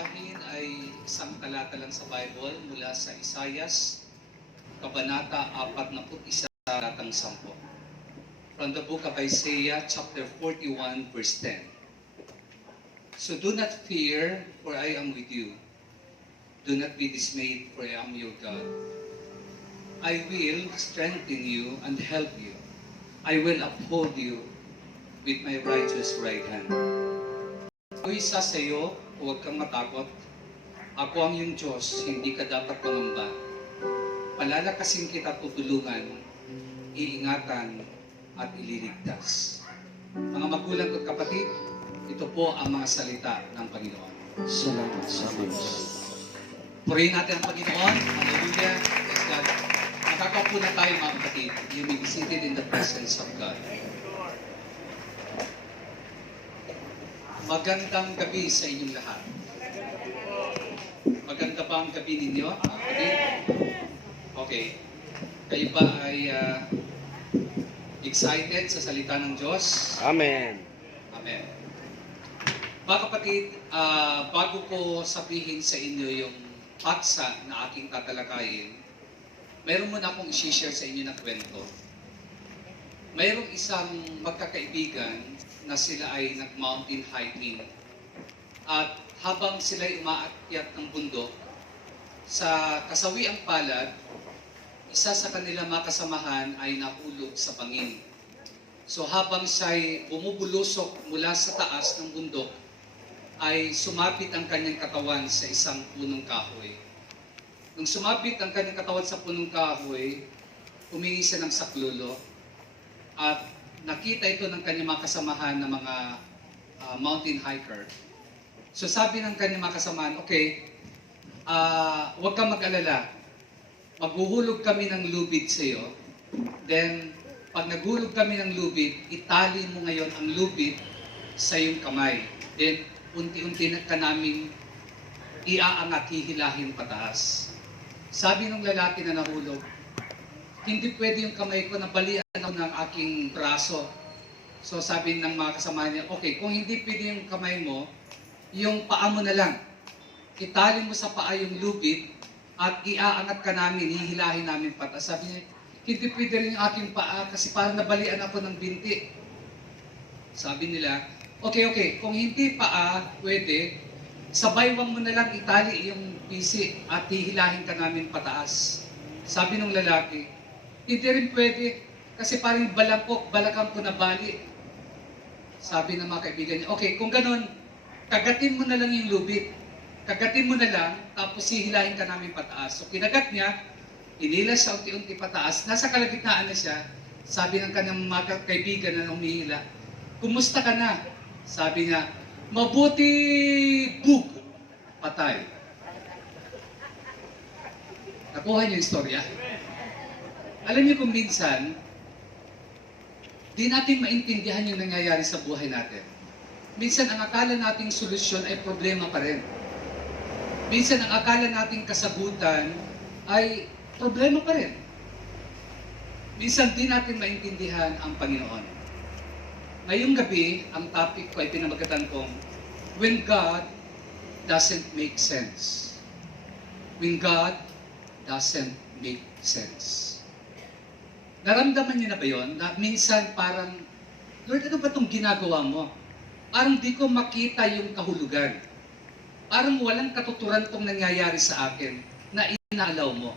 babasahin ay isang talata lang sa Bible mula sa Isaias, Kabanata 41, talatang 10. From the book of Isaiah, chapter 41, verse 10. So do not fear, for I am with you. Do not be dismayed, for I am your God. I will strengthen you and help you. I will uphold you with my righteous right hand. Ako isa sa iyo, huwag kang matakot. Ako ang iyong Diyos, hindi ka dapat mangamba. Palalakasin kita, tutulungan, iingatan, at ililigtas. Mga magulang at kapatid, ito po ang mga salita ng Panginoon. Salamat sa Diyos. Purihin natin ang Panginoon. Hallelujah. Praise God. Nakakaupo na tayo mga kapatid. You may be seated in the presence of God. Magandang gabi sa inyong lahat. Maganda ba ang gabi ninyo, mga kapatid? Okay. Kayo ba ay excited sa salita ng Diyos? Amen. Amen. Mga kapatid, bago ko sabihin sa inyo yung paksa na aking tatalakayin, mayroon muna akong i-share sa inyo na kwento. Mayroong isang magkakaibigan na sila ay nag-mountain hiking. At habang sila ay umaakyat ng bundok, sa kasawiang palad, isa sa kanilang mga kasamahan ay nahulog sa bangin. So habang siya ay bumubulusok mula sa taas ng bundok, ay sumapit ang kanyang katawan sa isang punong kahoy. Nung sumapit ang kanyang katawan sa punong kahoy, humingi siya ng saklolo at nakita ito ng kanyang mga kasamahan na mga mountain hiker. So sabi ng kanyang mga kasamahan, okay, huwag kang mag-alala. Maghuhulog kami ng lubid sa iyo. Then, pag naghulog kami ng lubid, itali mo ngayon ang lubid sa iyong kamay. Then, unti-unti ka namin iaangat, hihilahin pataas. Sabi ng lalaki na nahulog, hindi pwede yung kamay ko, nabalian ako ng aking braso. So sabi ng mga kasama niya, okay, kung hindi pwede yung kamay mo, yung paa mo na lang. Itali mo sa paa yung lubid at iaangat ka namin, hihilahin namin pataas. Sabi niya, hindi pwede rin yung aking paa kasi parang nabalian ako ng binti. Sabi nila, okay, kung hindi paa pwede, sabaywang mo na lang itali yung pisi at hihilahin ka namin pataas. Sabi ng lalaki, hindi rin pwede kasi parang balakang ko na bali. Sabi ng mga kaibigan niya, okay, kung ganun, kagatin mo na lang yung lubid. Kagatin mo na lang, tapos hihilahin ka namin pataas. So kinagat niya, inilas siya unti-unti pataas. Nasa kalagitnaan na siya, sabi ng kanyang mga kaibigan na humihila, kumusta ka na? Sabi niya, mabuti bug, patay. Nakuha niyo yung istorya? Alam niyo kung minsan, di natin maintindihan yung nangyayari sa buhay natin. Minsan ang akala nating solusyon ay problema pa rin. Minsan ang akala nating kasagutan ay problema pa rin. Minsan di natin maintindihan ang Panginoon. Ngayong gabi, ang topic ko ay pinamagatan kong When God Doesn't Make Sense. When God Doesn't Make Sense. Naramdaman niyo na ba yun? Na minsan parang, Lord, ano ba itong ginagawa mo? Parang di ko makita yung kahulugan. Parang walang katuturan itong nangyayari sa akin na inalaw mo.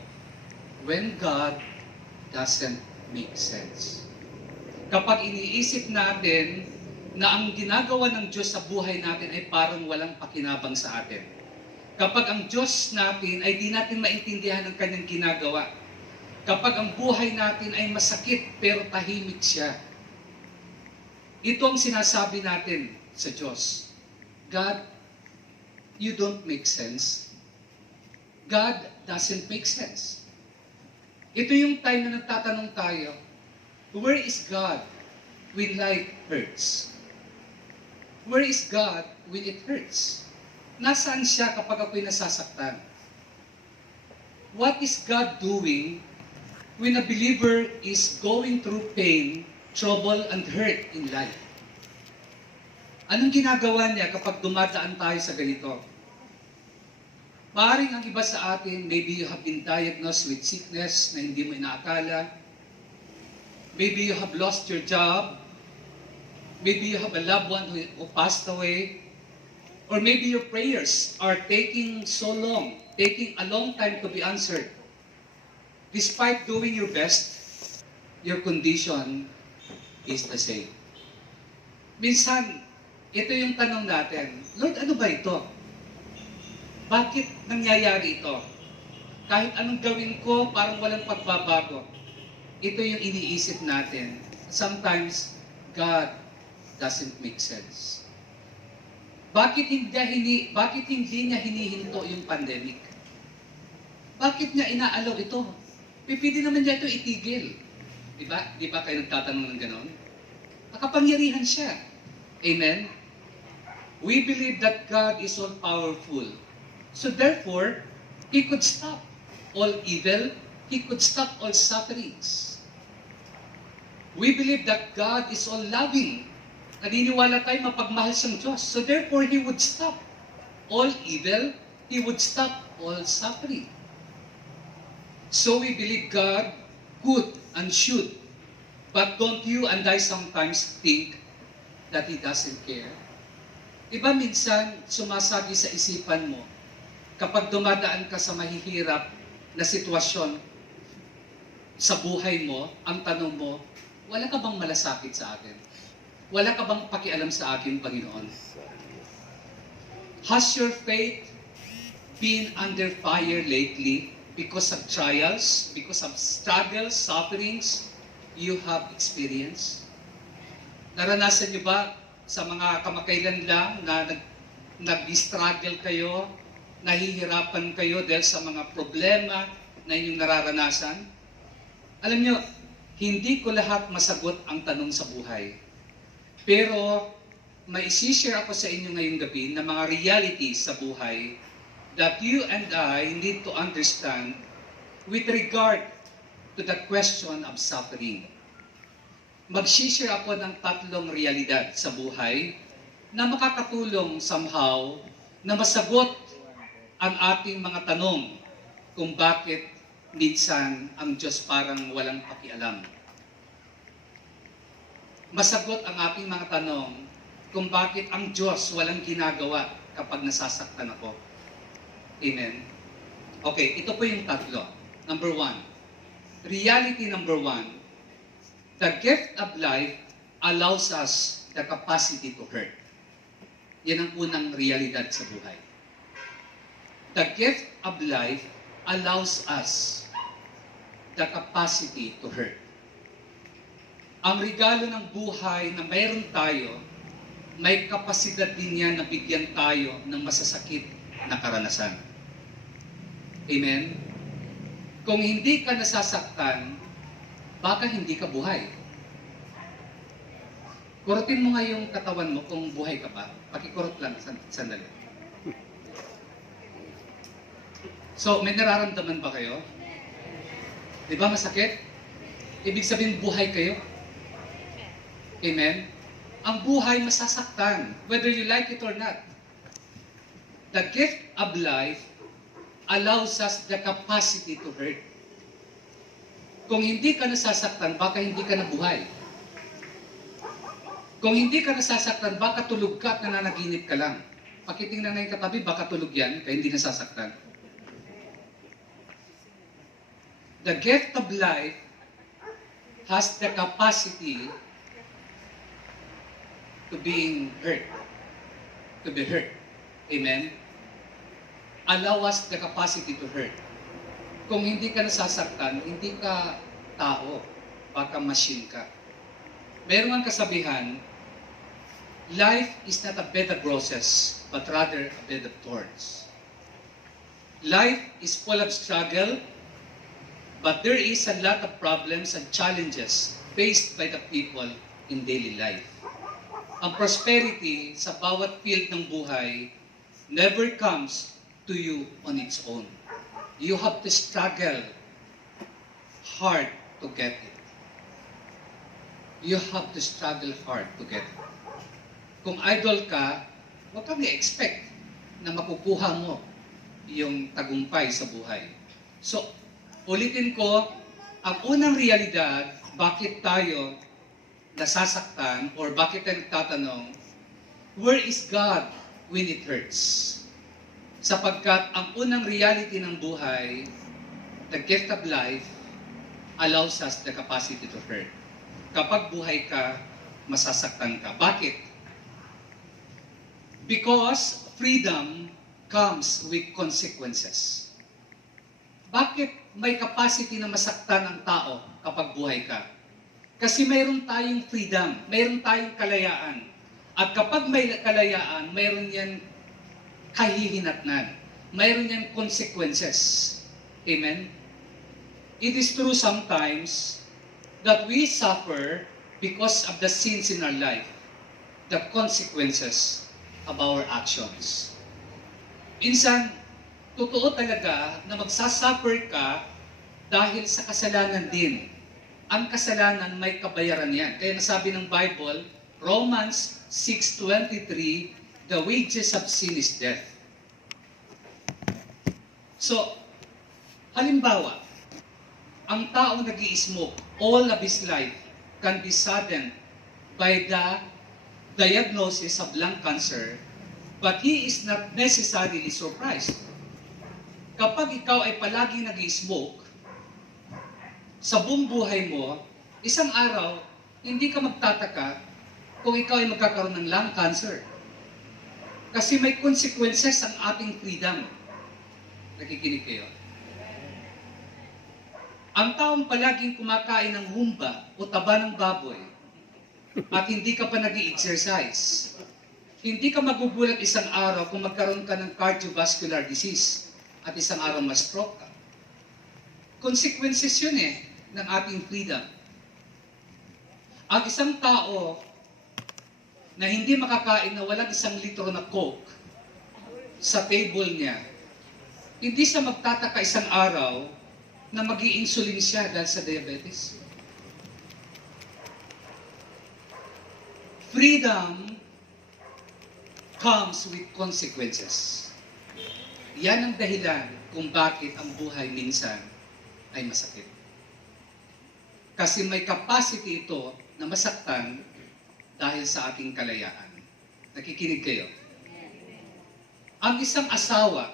When God doesn't make sense. Kapag iniisip natin na ang ginagawa ng Diyos sa buhay natin ay parang walang pakinabang sa atin. Kapag ang Diyos natin ay di natin maintindihan ang kanyang ginagawa. Kapag ang buhay natin ay masakit pero tahimik siya. Ito ang sinasabi natin sa Diyos. God, you don't make sense. God doesn't make sense. Ito yung time na nagtatanong tayo, where is God when life hurts? Where is God when it hurts? Nasaan siya kapag ako'y nasasaktan? What is God doing when a believer is going through pain, trouble, and hurt in life? Anong ginagawa niya kapag dumadaan tayo sa ganito? Maaaring ang iba sa atin, maybe you have been diagnosed with sickness na hindi mo inaakala. Maybe you have lost your job. Maybe you have a loved one who passed away. Or maybe your prayers are taking so long, taking a long time to be answered. Despite doing your best, your condition is the same. Minsan, ito yung tanong natin, Lord, ano ba ito? Bakit nangyayari ito? Kahit anong gawin ko, parang walang pagbabago. Ito yung iniisip natin. Sometimes, God doesn't make sense. Bakit hindi niya hinihinto yung pandemic? Bakit niya inaalaw ito? Pwede naman niya ito itigil. Di ba kayo nagtatanong ng ganon? Makapangyarihan siya. Amen? We believe that God is all-powerful. So therefore, He could stop all evil. He could stop all sufferings. We believe that God is all-loving. Naniniwala tayo mapagmahal siyang Diyos. So therefore, He would stop all evil. He would stop all suffering. So we believe God could and should. But don't you and I sometimes think that He doesn't care? Diba minsan sumasabi sa isipan mo, kapag dumadaan ka sa mahihirap na sitwasyon sa buhay mo, ang tanong mo, wala ka bang malasakit sa akin? Wala ka bang pakialam sa akin, Panginoon? Has your faith been under fire lately because of trials, because of struggles, sufferings you have experienced? Naranasan niyo ba sa mga kamakailan lang na nag-struggle kayo, nahihirapan kayo dahil sa mga problema na inyong nararanasan? Alam niyo, hindi ko lahat masagot ang tanong sa buhay. Pero may isi-share ako sa inyo ngayong gabi na mga realities sa buhay that you and I need to understand with regard to the question of suffering. Mag-share ako ng 3 realidad sa buhay na makakatulong somehow na masagot ang ating mga tanong kung bakit minsan ang Diyos parang walang pakialam. Masagot ang ating mga tanong kung bakit ang Diyos walang ginagawa kapag nasasaktan ako. Amen? Okay, ito po yung 3. Number 1. Reality number 1. The gift of life allows us the capacity to hurt. Yan ang unang realidad sa buhay. The gift of life allows us the capacity to hurt. Ang regalo ng buhay na mayroon tayo, may kapasidad din yan na bigyan tayo ng masasakit na karanasan. Amen? Kung hindi ka nasasaktan, baka hindi ka buhay. Kurutin mo nga yung katawan mo kung buhay ka ba. Pakikurot lang, sandali. So, may nararamdaman ba kayo? Di ba masakit? Ibig sabihin buhay kayo. Amen? Ang buhay masasaktan, whether you like it or not. The gift of life allows us the capacity to hurt. Kung hindi ka nasasaktan, baka hindi ka nabuhay. Kung hindi ka nasasaktan, baka tulog ka at nananaginip ka lang. Pakitingnan na yung katabi, baka tulog yan, kaya hindi nasasaktan. The gift of life has the capacity to being hurt, to be hurt. Amen? Allow us the capacity to hurt. Kung hindi ka nasasaktan, hindi ka tao, baka machine ka. Meron ang kasabihan, life is not a bed of roses, but rather a bed of thorns. Life is full of struggle, but there is a lot of problems and challenges faced by the people in daily life. Ang prosperity sa bawat field ng buhay never comes to you on its own. You have to struggle hard to get it. You have to struggle hard to get it. Kung idol ka, huwag kang i-expect na makukuha mo yung tagumpay sa buhay. So, ulitin ko, ang unang realidad, bakit tayo nasasaktan or bakit tayo nagtatanong, where is God when it hurts? Sapagkat ang unang reality ng buhay, the gift of life, allows us the capacity to hurt. Kapag buhay ka, masasaktan ka. Bakit? Because freedom comes with consequences. Bakit may capacity na masaktan ang tao kapag buhay ka? Kasi mayroon tayong freedom, mayroon tayong kalayaan. At kapag may kalayaan, mayroon yan kahihinatnan. Mayroon yan consequences. Amen? It is true sometimes that we suffer because of the sins in our life, the consequences of our actions. Minsan, totoo talaga na magsasuffer ka dahil sa kasalanan din. Ang kasalanan may kabayaran yan. Kaya nasabi ng Bible, Romans 6:23, the wages of sin is death. So, halimbawa, ang taong nag-i-smoke all of his life can be saddened by the diagnosis of lung cancer, but he is not necessarily surprised. Kapag ikaw ay palagi nag-i-smoke, sa buong buhay mo, isang araw, hindi ka magtataka kung ikaw ay magkakaroon ng lung cancer. Kasi may consequences ang ating freedom. Nakikinig kayo? Ang taong palaging kumakain ng humba o taba ng baboy at hindi ka pa nag-i-exercise, hindi ka magugulat isang araw kung magkaroon ka ng cardiovascular disease at isang araw ma-stroke ka. Consequences yun ng ating freedom. Ang isang tao na hindi makakain na walang 1 litro na Coke sa table niya, hindi siya magtataka isang araw na mag-i-insulin siya dahil sa diabetes. Freedom comes with consequences. Yan ang dahilan kung bakit ang buhay minsan ay masakit. Kasi may capacity ito na masaktan dahil sa ating kalayaan. Nakikinig kayo? Ang isang asawa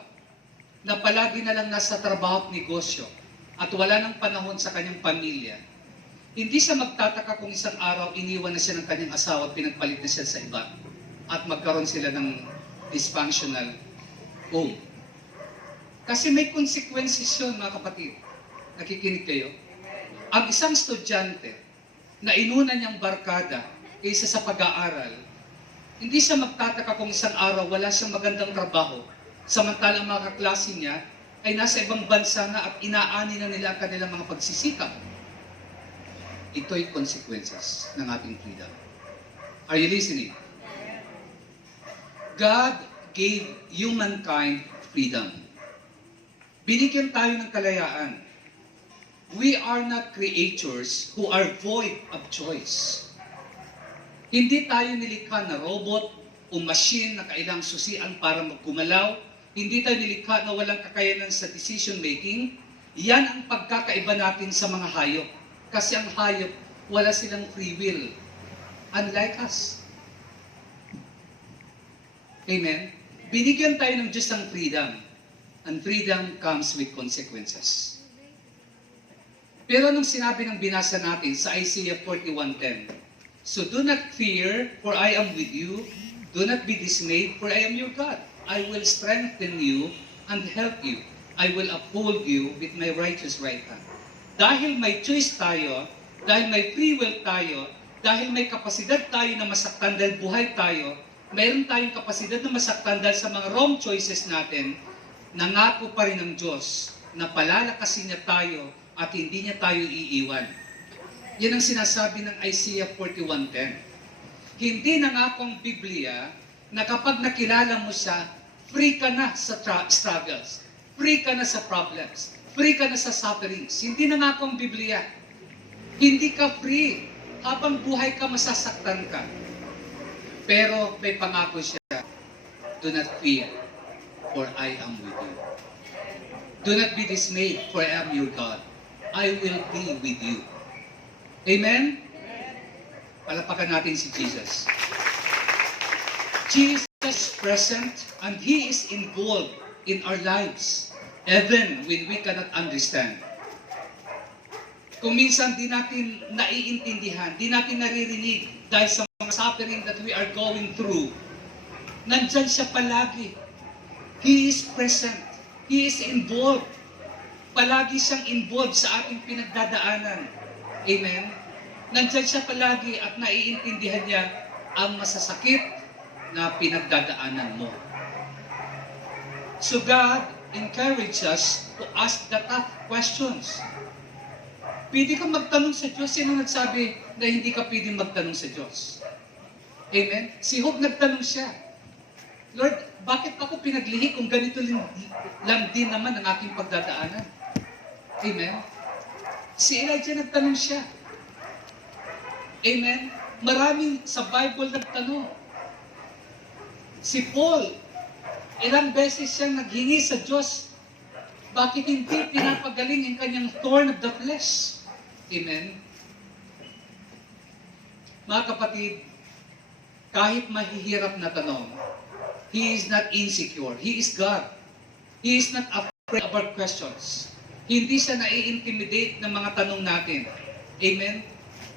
na palagi na lang nasa trabaho at negosyo at wala ng panahon sa kanyang pamilya, hindi siya magtataka kung isang araw iniwan na siya ng kanyang asawa at pinagpalit na siya sa iba at magkaroon sila ng dysfunctional home. Kasi may consequences yun, mga kapatid. Nakikinig kayo? Ang isang estudyante na inuna niyang barkada kaysa sa pag-aaral, hindi siya magtataka kung isang araw wala siyang magandang trabaho, samantalang mga kaklase niya ay nasa ibang bansa na at inaani na nila ang kanilang mga pagsisikap. Ito'y consequences ng ating freedom. Are you listening? God gave humankind freedom. Binigyan tayo ng kalayaan. We are not creatures who are void of choice. Hindi tayo nilikha na robot o machine na kailangang susian para magkumalaw. Hindi tayo nilikha na walang kakayanan sa decision making. Yan ang pagkakaiba natin sa mga hayop. Kasi ang hayop, wala silang free will. Unlike us. Amen? Binigyan tayo ng Diyos ng freedom. And freedom comes with consequences. Pero nung sinabi ng binasa natin sa Isaiah 41:10, so do not fear, for I am with you. Do not be dismayed, for I am your God. I will strengthen you and help you. I will uphold you with my righteous right hand. Dahil may choice tayo, dahil may free will tayo, dahil may kapasidad tayo na masaktan dahil buhay tayo, mayroon tayong kapasidad na masaktan dahil sa mga wrong choices natin, nangako pa rin ng Diyos na palalakasin niya tayo at hindi niya tayo iiwan. Yan ang sinasabi ng Isaiah 41:10. Hindi nangako ang Biblia na kapag nakilala mo siya, free ka na sa struggles, free ka na sa problems, free ka na sa sufferings. Hindi nangako ang Biblia. Hindi ka free. Habang buhay ka, masasaktan ka. Pero may pangako siya, do not fear, for I am with you. Do not be dismayed, for I am your God. I will be with you. Amen? Palapakan natin si Jesus. Jesus is present and He is involved in our lives, even when we cannot understand. Kung minsan di natin naiintindihan, di natin naririnig dahil sa mga suffering that we are going through, nandyan siya palagi. He is present. He is involved. Palagi siyang involved sa ating pinagdadaanan. Amen? Nandyan siya palagi at naiintindihan niya ang masasakit na pinagdadaanan mo. So God encourages us to ask the tough questions. Pwede kang magtanong sa Diyos. Sino nagsabi na hindi ka pwedeng magtanong sa Diyos? Amen? Si Job nagtanong siya. Lord, bakit ako pinaglihi kung ganito lang din naman ang aking pagdadaanan? Amen? Si Elijah nagtanong siya. Amen? Maraming sa Bible nagtanong. Si Paul, ilang beses siyang naghingi sa Diyos, bakit hindi pinapagaling ang kanyang thorn of the flesh? Amen? Mga kapatid, kahit mahihirap na tanong, He is not insecure. He is God. He is not afraid of our questions. Hindi siya nai-intimidate ng mga tanong natin. Amen?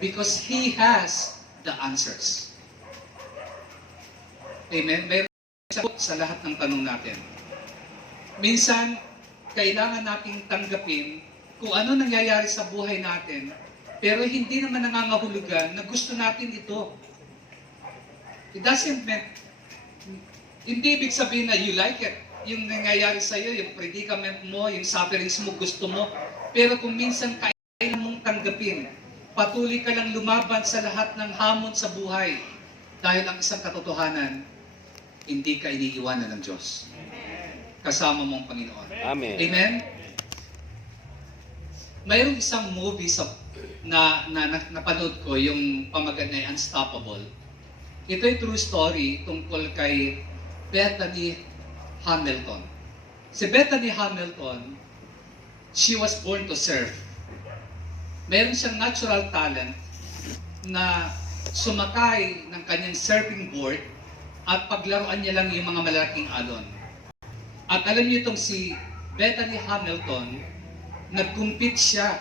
Because He has the answers. Amen? Mayroon sagot sa lahat ng tanong natin. Minsan, kailangan nating tanggapin kung ano nangyayari sa buhay natin, pero hindi naman nangangahulugan na gusto natin ito. It doesn't mean, hindi ibig sabihin na you like it. Yung nangyayari sa iyo, yung predicament mo, yung sufferings mo, gusto mo. Pero kung minsan kailangan mong tanggapin, patuloy ka lang lumaban sa lahat ng hamon sa buhay. Dahil ang isang katotohanan, hindi ka iniiwanan ng Diyos. Kasama mong Panginoon. Amen. Amen? Mayroong isang movie na napanood ko, yung pamagat na Unstoppable. Ito ay true story tungkol kay Bethany Hamilton. Si Bethany Hamilton, she was born to serve. Meron siyang natural talent na sumakay ng kanyang surfing board at paglaruan niya lang yung mga malalaking alon. At alam niyo itong si Bethany Hamilton, nag-compete siya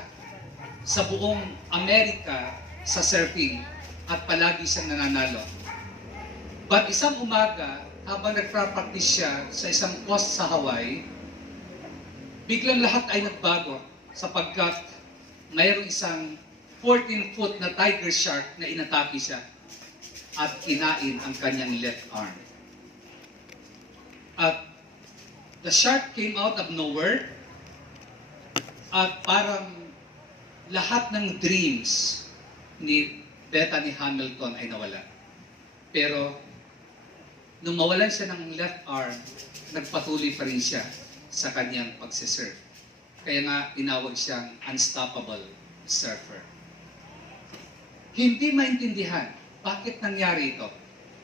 sa buong Amerika sa surfing at palagi siyang nananalo. But isang umaga, habang nagpa-practice siya sa isang coast sa Hawaii, biglang lahat ay nagbago sapagkat mayroong isang 14-foot na tiger shark na inatake siya at kinain ang kanyang left arm. At the shark came out of nowhere at parang lahat ng dreams ni Bethany Hamilton ay nawala. Pero nung mawalan siya ng left arm, nagpatuloy pa rin siya sa kanyang pagsisurf. Kaya nga tinawag siyang unstoppable surfer. Hindi maintindihan bakit nangyari ito.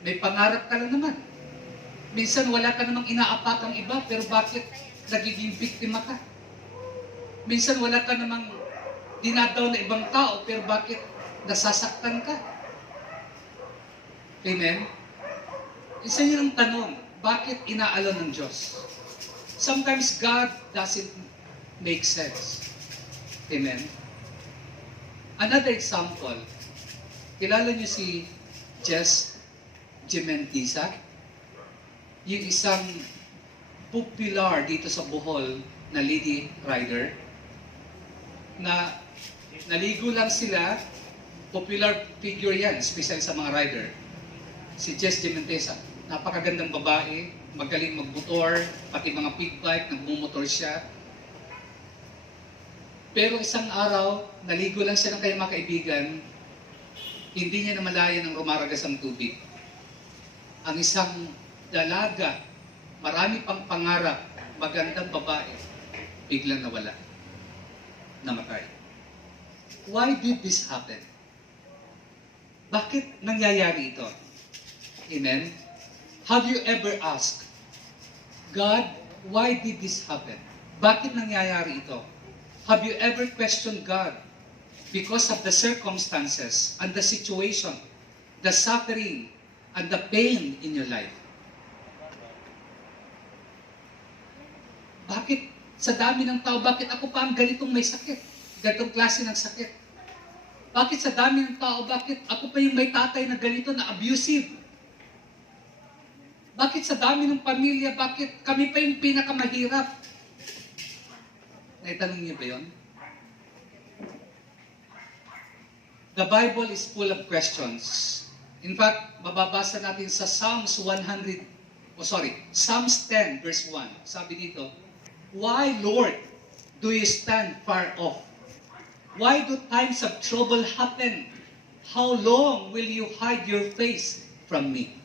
May pangarap ka lang naman. Minsan wala ka namang inaapakang iba, pero bakit nagiging biktima ka? Minsan wala ka namang dinadaw na ibang tao, pero bakit nasasaktan ka? Amen? Isa yun ang tanong, bakit inaalon ng Diyos? Sometimes God doesn't make sense. Amen? Another example, kilala niyo si Jess Jimenez? Yung isang popular dito sa Bohol na lady rider na naligo lang sila, popular figure yan, especially sa mga rider. Si Jess Jimenez, napakagandang babae, magaling magmotor, pati mga big bike, nagmumotor siya. Pero isang araw, naligo lang siya ng kanyang mga kaibigan, hindi niya namalayan ng rumaragas ang tubig. Ang isang dalaga, marami pang pangarap, magandang babae, biglang nawala. Namatay. Why did this happen? Bakit nangyayari ito? Amen? Have you ever asked, God, why did this happen? Bakit nangyayari ito? Have you ever questioned God because of the circumstances and the situation, the suffering, and the pain in your life? Bakit sa dami ng tao, bakit ako pa ang ganitong may sakit? Ganitong klase ng sakit? Bakit sa dami ng tao, bakit ako pa yung may tatay na ganito na abusive? Bakit sa dami ng pamilya, bakit kami pa yung pinakamahirap? Naitanong niyo ba yun? The Bible is full of questions. In fact, mababasa natin sa Psalms 10 verse 1. Sabi dito, "Why, Lord, do you stand far off? Why do times of trouble happen? How long will you hide your face from me?"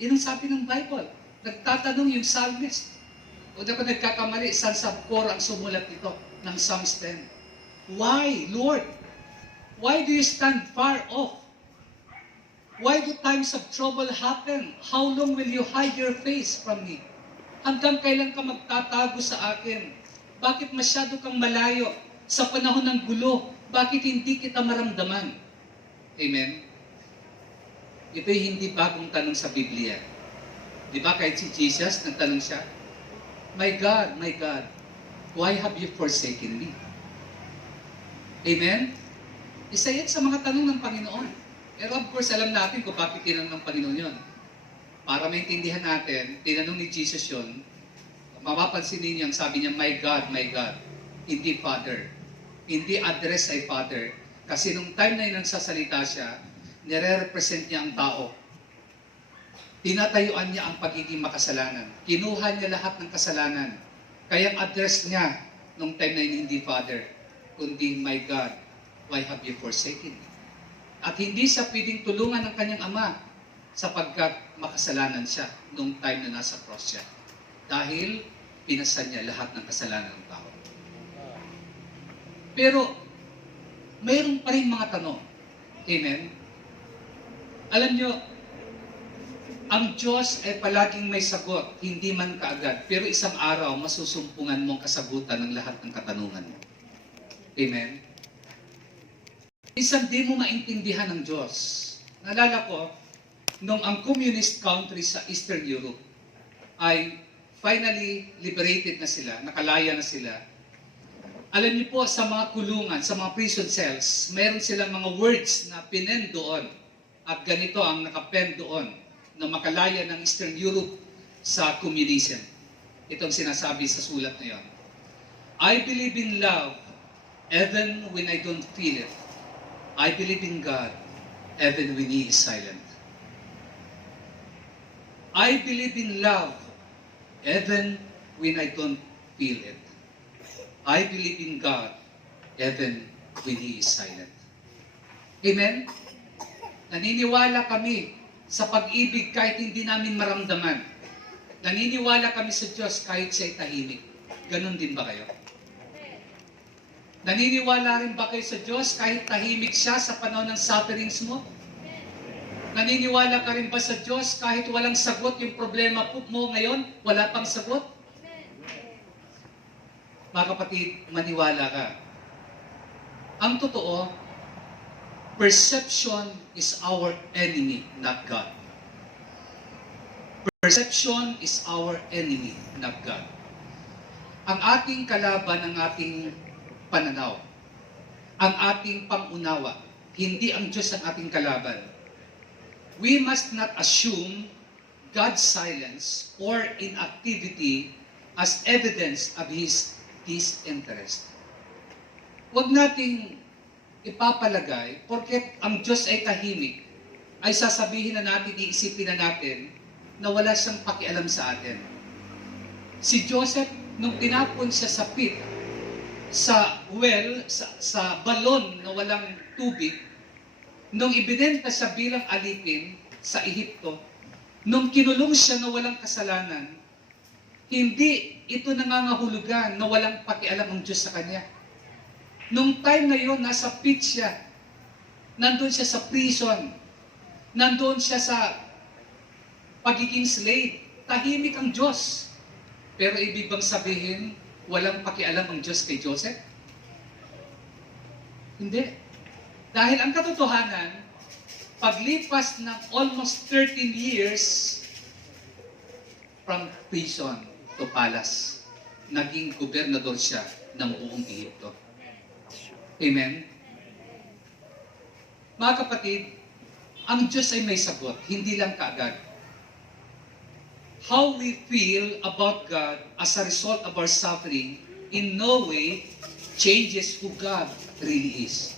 Yun ang sabi ng Bible. Nagtatanong yung psalmist. O na ko nagkakamali, Sons of Korah ang sumulat nito ng Psalms 10. Why, Lord? Why do you stand far off? Why do times of trouble happen? How long will you hide your face from me? Hanggang kailan ka magtatago sa akin? Bakit masyado kang malayo? Sa panahon ng gulo, bakit hindi kita maramdaman? Amen? Ito'y hindi bagong tanong sa Biblia. Di ba kahit si Jesus, nagtanong siya, my God, why have you forsaken me?" Amen? Isa yan sa mga tanong ng Panginoon. Pero of course, alam natin kung bakit tinanong ng Panginoon yun. Para maintindihan natin, tinanong ni Jesus yun, mapapansin ninyo ang sabi niya, my God, hindi Father. Hindi address ay Father. Kasi nung time na yun nagsasalita siya, nire-represent niya ang tao. Tinatayuan niya ang pagiging makasalanan. Kinuha niya lahat ng kasalanan. Kaya ang address niya nung time na yun, hindi Father, kundi my God, why have you forsaken me? At hindi siya pwedeng tulungan ng kanyang ama sapagkat makasalanan siya nung time na nasa cross siya. Dahil pinasan niya lahat ng kasalanan ng tao. Pero, mayroon pa rin mga tanong. Amen? Alam nyo, ang Diyos ay palaging may sagot, hindi man kaagad. Pero isang araw, masusumpungan mong kasagutan ng lahat ng katanungan mo. Amen? Isang di mo maintindihan ng Diyos. Naalala ko, nung ang communist country sa Eastern Europe ay finally liberated na sila, nakalaya na sila, alam niyo po sa mga kulungan, sa mga prison cells, mayroon silang mga words na pinen doon at ganito ang nakapen doon na makalaya ng Eastern Europe sa communism. Itong sinasabi sa sulat na yon. I believe in love even when I don't feel it. I believe in God even when He is silent. I believe in love even when I don't feel it. I believe in God even when He is silent. Amen? Naniniwala kami sa pag-ibig kahit hindi namin maramdaman. Naniniwala kami sa Diyos kahit siya'y tahimik. Ganon din ba kayo? Naniniwala rin ba kayo sa Diyos kahit tahimik siya sa panahon ng sufferings mo? Naniniwala ka rin ba sa Diyos kahit walang sagot yung problema mo ngayon? Wala pang sagot? Mga kapatid, maniwala ka. Ang totoo, perception is our enemy, not God. Perception is our enemy, not God. Ang ating kalaban, ang ating pananaw, ang ating pangunawa, hindi ang Diyos ang ating kalaban. We must not assume God's silence or inactivity as evidence of His disinterest. Huwag nating ipapalagay, porket ang Diyos ay tahimik, ay sasabihin na natin, iisipin na natin, na wala siyang pakialam sa atin. Si Joseph, nung tinapon siya sa pit, sa well, sa balon na walang tubig, nung ibinenta siya bilang alipin sa Ehipto, nung kinulong siya na walang kasalanan, hindi ito nangangahulugan na walang pakialam ang Diyos sa kanya. Nung time na yun, nasa pit siya, nandun siya sa prison, nandun siya sa pagiging slave, tahimik ang Diyos. Pero ibig bang sabihin, walang pakialam ang Diyos kay Joseph? Hindi. Dahil ang katotohanan, paglipas ng almost 13 years from prison to palace, naging gobernador siya ng buong Ehipto. Amen? Mga kapatid, ang Diyos ay may sagot, hindi lang kaagad. How we feel about God as a result of our suffering in no way changes who God really is.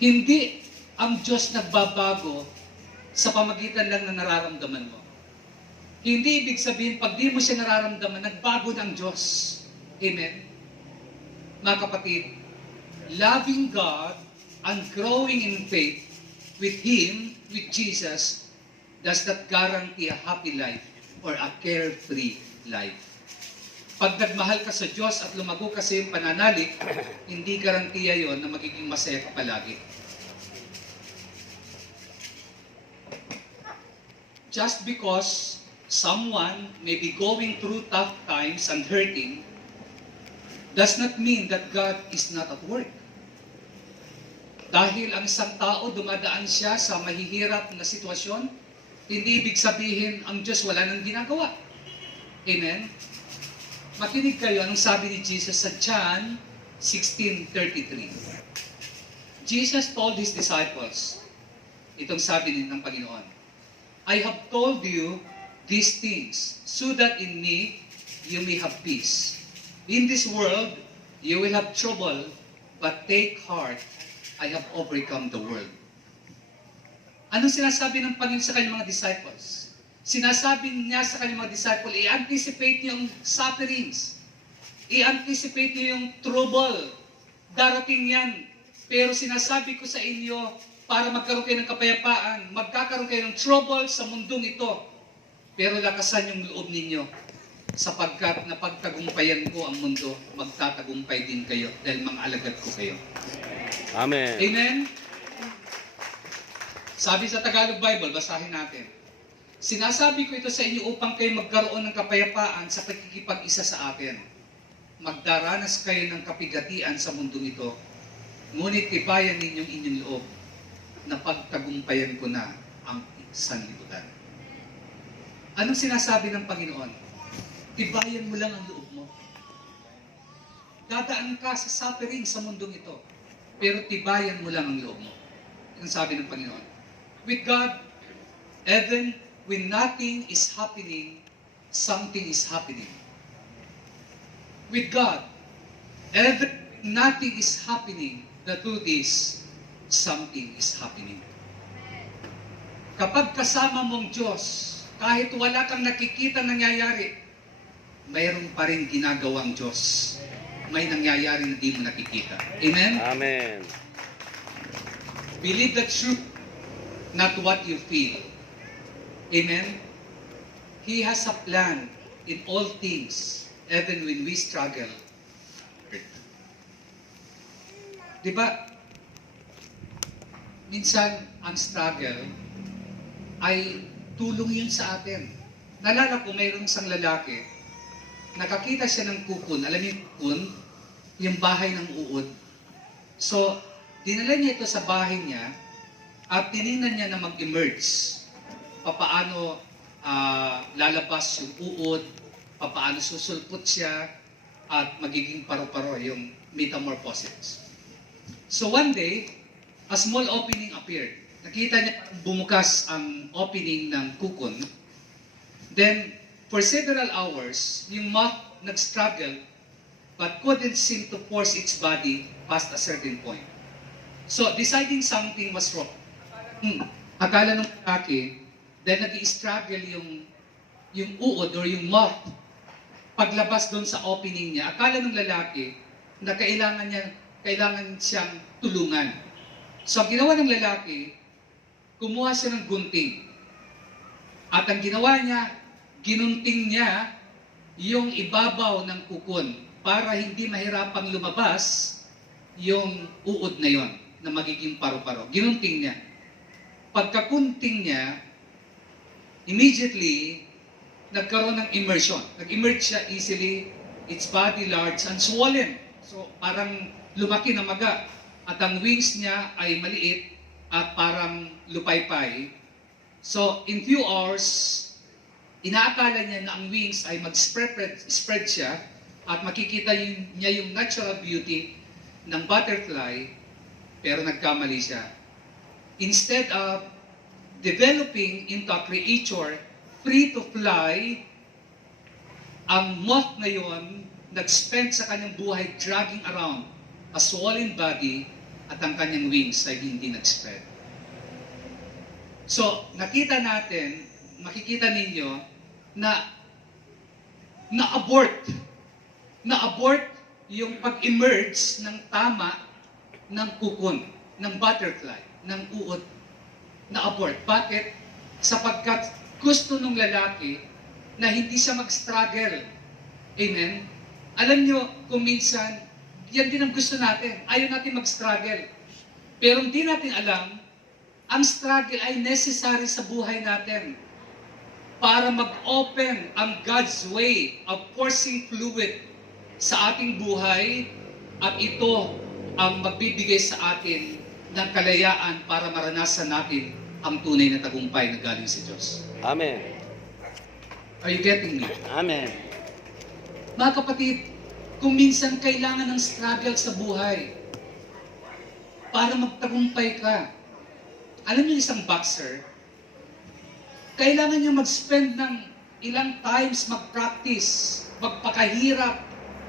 Hindi ang Diyos nagbabago sa pamagitan lang na nararamdaman mo. Hindi ibig sabihin, pag di mo siya nararamdaman, nagbago na ang Diyos. Amen? Mga kapatid, loving God and growing in faith with Him, with Jesus, does not guarantee a happy life or a carefree life. Pag nagmahal ka sa Diyos at lumago ka sa iyong pananalig, hindi garantiya yon na magiging masaya ka palagi. Just because someone may be going through tough times and hurting, does not mean that God is not at work. Dahil ang isang tao dumadaan siya sa mahihirap na sitwasyon, hindi ibig sabihin ang Diyos wala nang ginagawa. Amen? Makinig kayo anong sabi ni Jesus sa John 16:33. Jesus told His disciples, itong sabi ng Panginoon, I have told you these things so that in me you may have peace. In this world you will have trouble, but take heart, I have overcome the world. Anong sinasabi ng Panginoon sa kanyang mga disciples? Sinasabi niya sa kanyang mga disciples, i-anticipate niyo yung sufferings. I-anticipate niyo yung trouble. Darating yan. Pero sinasabi ko sa inyo, para magkaroon kayo ng kapayapaan, magkakaroon kayo ng trouble sa mundong ito. Pero lakasan yung loob ninyo. Sapagkat napagtagumpayan ko ang mundo, magtatagumpay din kayo dahil mga alagad ko kayo. Amen. Amen? Sabi sa Tagalog Bible, basahin natin. Sinasabi ko ito sa inyo upang kayo magkaroon ng kapayapaan sa pagkikipag-isa sa akin. Magdaranas kayo ng kapigatian sa mundong ito, ngunit tibayan ninyong inyong loob na pagtagumpayan ko na ang sanlibutan. Anong sinasabi ng Panginoon? Tibayan mo lang ang loob mo. Dadaan ka sa suffering sa mundong ito, pero tibayan mo lang ang loob mo. Ang sabi ng Panginoon. With God, even when nothing is happening, something is happening. With God, even when nothing is happening, the truth is, something is happening. Kapag kasama mong Diyos, kahit wala kang nakikita nangyayari, mayroon pa rin ginagawang Diyos. May nangyayari na di mo nakikita. Amen? Amen. Believe the truth, not what you feel. Amen? He has a plan in all things, even when we struggle. Diba? Minsan, ang struggle ay tulong yun sa atin. Nalala ko, mayroong isang lalaki, nakakita siya ng kukun. Alam niyo yung kukun? Yung bahay ng uod. So, dinala niya ito sa bahay niya at tinignan niya na mag-emerge. Papaano lalabas yung uod, papaano susulpot siya, at magiging paro-paro yung metamorphosis. So one day, a small opening appeared. Nakita niya bumukas ang opening ng kukun. Then, for several hours, yung moth nag-struggle but couldn't seem to force its body past a certain point. So, deciding something was wrong. Akala ng lalaki, then nag-i-struggle yung uod or yung moth paglabas doon sa opening niya. Akala ng lalaki na kailangan siyang tulungan. So, ang ginawa ng lalaki, kumuha siya ng gunting. At ang ginawa niya, ginunting niya yung ibabaw ng kukun para hindi mahirapang lumabas yung uod na yon na magiging paru-paro. Ginunting niya. Pagkakunting niya, immediately, nagkaroon ng immersion. Nag-emerge siya easily, its body large and swollen. So parang lumaki na maga. At ang wings niya ay maliit at parang lupaypay. So in few hours, inaakala niya na ang wings ay spread siya at makikita niya yung natural beauty ng butterfly, pero nagkamali siya. Instead of developing into a creature free to fly, ang moth ngayon nag-spend sa kanyang buhay dragging around a swollen body at ang kanyang wings ay hindi nag-spread. So, makikita ninyo na na-abort yung pag-emerge ng tama ng kukon, ng butterfly, ng uod. Na-abort. Bakit? Sapagkat gusto ng lalaki na hindi siya mag-struggle. Amen? Alam nyo, kung minsan, yan din ang gusto natin. Ayaw natin mag-struggle. Pero hindi natin alam, ang struggle ay necessary sa buhay natin para mag-open ang God's way of forcing fluid sa ating buhay at ito ang magbibigay sa atin ng kalayaan para maranasan natin ang tunay na tagumpay na galing sa Diyos. Amen. Are you getting me? Amen. Mga kapatid, kung minsan kailangan ng struggle sa buhay para magtagumpay ka. Alam niyo isang boxer, kailangan niya mag-spend ng ilang times mag-practice, magpakahirap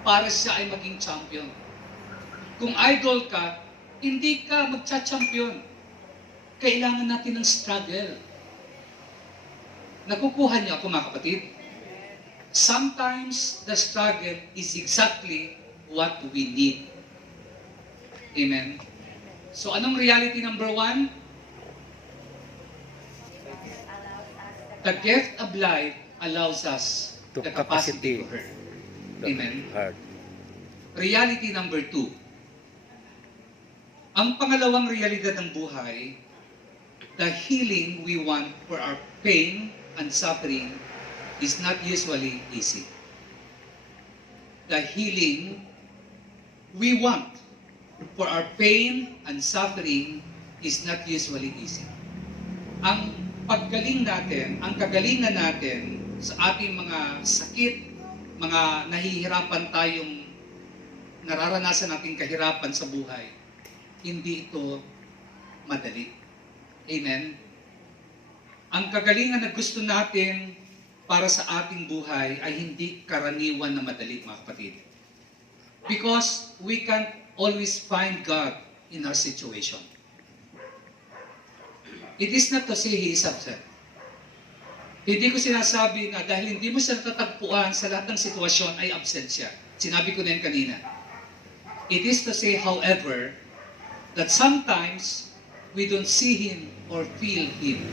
para siya ay maging champion. Kung idol ka, hindi ka magcha-champion. Kailangan natin ng struggle. Nakukuha niyo ako mga kapatid? Sometimes the struggle is exactly what we need. Amen? So anong reality number 1? The gift of life allows us To the capacity to hurt. Amen? Reality number 2. Ang pangalawang realidad ng buhay, the healing we want for our pain and suffering is not usually easy. The healing we want for our pain and suffering is not usually easy. Ang paggaling natin, ang kagalingan natin sa ating mga sakit, mga nahihirapan tayong nararanasan nating kahirapan sa buhay, hindi ito madali. Amen? Ang kagalingan na gusto natin para sa ating buhay ay hindi karaniwan na madali, mga kapatid. Because we can't always find God in our situation. It is not to say He is absent. Hindi ko sinasabi na dahil hindi mo siya natatagpuan sa lahat ng sitwasyon ay absent siya. Sinabi ko na yan kanina. It is to say, however, that sometimes we don't see Him or feel Him.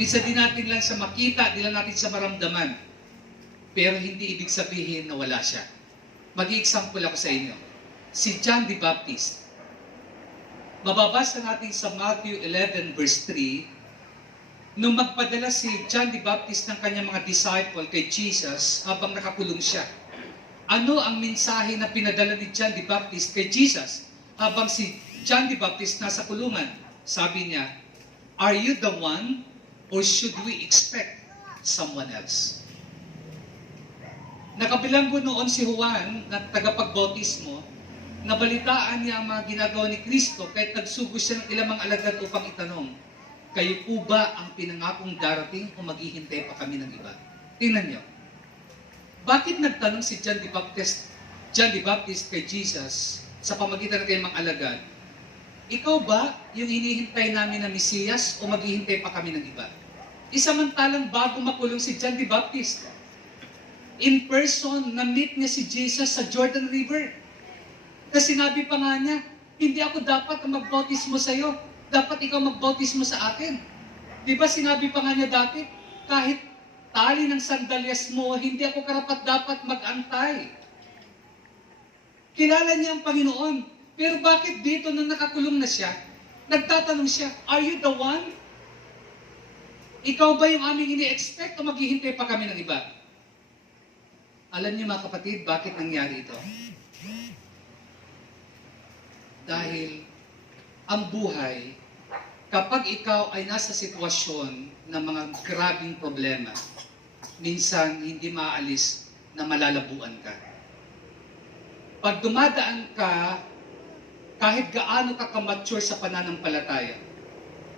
Minsan di natin lang sa makita, di lang natin sa maramdaman. Pero hindi ibig sabihin na wala siya. Mag-i-example ako sa inyo. Si John the Baptist. Mababasa natin sa Matthew 11 verse 3, nung magpadala si John the Baptist ng kanyang mga disciple kay Jesus habang nakakulong siya. Ano ang mensahe na pinadala ni John the Baptist kay Jesus habang si John the Baptist nasa kulungan? Sabi niya, "Are you the one or should we expect someone else?" Nakabilanggo noon si Juan na tagapagbautismo, nabalitaan niya ang mga ginagawa ni Kristo kahit nagsugo siya ng ilang mga alagad upang itanong, "Kayo po ba ang pinangakong darating o maghihintay pa kami ng iba?" Tingnan niyo. Bakit nagtanong si John the Baptist kay Jesus sa pamagitan ng kanyang mga alagad, "Ikaw ba yung hinihintay namin na Mesiyas o maghihintay pa kami ng iba?" Isamantalang bago makulong si John the Baptist, in person, na-meet niya si Jesus sa Jordan River. Kasi sinabi pa nga niya, "Hindi ako dapat ang magbautismo sa iyo. Dapat ikaw magbautismo sa akin." Di ba sinabi pa nga niya dati, "Kahit tali ng sandalyas mo, hindi ako karapat dapat mag-antay." Kilala niya ang Panginoon. Pero bakit dito nung nakakulong na siya, nagtatanong siya, "Are you the one?" Ikaw ba yung aming ini-expect o maghihintay pa kami ng iba? Alam niyo mga kapatid, bakit nangyari ito? Dahil ang buhay, kapag ikaw ay nasa sitwasyon ng mga grabing problema, minsan hindi maaalis na malalabuan ka. Pag dumadaan ka, kahit gaano ka ka-mature sa pananampalataya,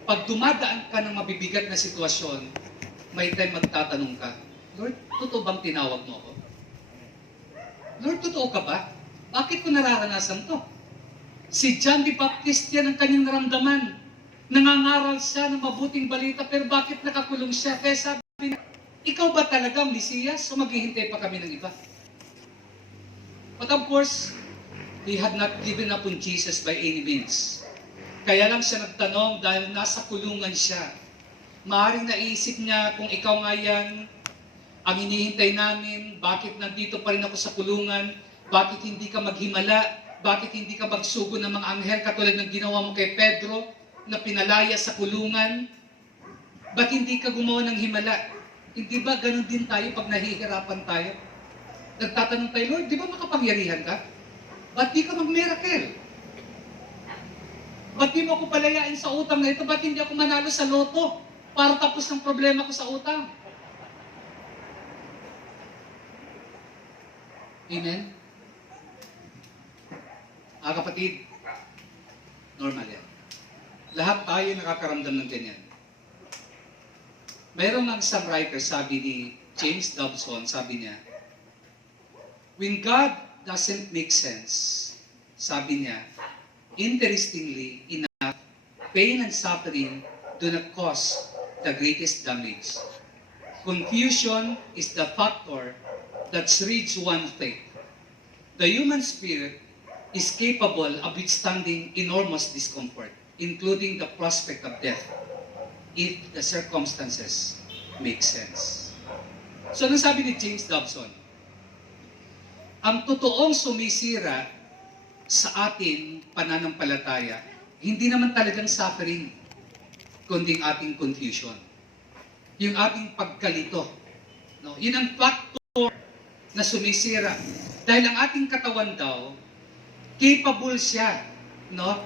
pag dumadaan ka ng mabibigat na sitwasyon, may time magtatanong ka, Lord, totoo bang tinawag mo ako? Lord, totoo ka ba? Bakit ko nararanasan to? Si John the Baptist, yan ang kanyang naramdaman. Nangangaral siya ng mabuting balita, pero bakit nakakulong siya? Kaya sabi niya, ikaw ba talaga ang Mesiyas o maghihintay pa kami ng iba? But of course, he had not given up on Jesus by any means. Kaya lang siya nagtanong dahil nasa kulungan siya. Maaaring naisip niya kung ikaw nga yan, ang hinihintay namin, bakit nandito pa rin ako sa kulungan, bakit hindi ka maghimala, bakit hindi ka magsugo ng mga anghel katulad ng ginawa mo kay Pedro na pinalaya sa kulungan? Ba't hindi ka gumawa ng himala? Hindi ba ganun din tayo pag nahihirapan tayo? Nagtatanong tayo, Lord, di ba makapangyarihan ka? Ba't di ka mag-miracle? Ba't di mo ako palayain sa utang na ito? Ba't hindi ako manalo sa loto para tapos ng problema ko sa utang? Amen? Kapatid, normal yan. Lahat tayo nakakaramdam ng ganyan. Mayroong ang isang writer, sabi ni James Dobson, sabi niya, when God doesn't make sense, sabi niya, interestingly enough, pain and suffering do not cause the greatest damage. Confusion is the factor that reads one faith. The human spirit is capable of withstanding enormous discomfort, including the prospect of death, if the circumstances make sense. So, anong sabi ni James Dobson? Ang totoong sumisira sa ating pananampalataya, hindi naman talagang suffering, kundi ang ating confusion. Yung ating pagkalito. No? Yun ang factor na sumisira. Dahil ang ating katawan daw, capable siya, no,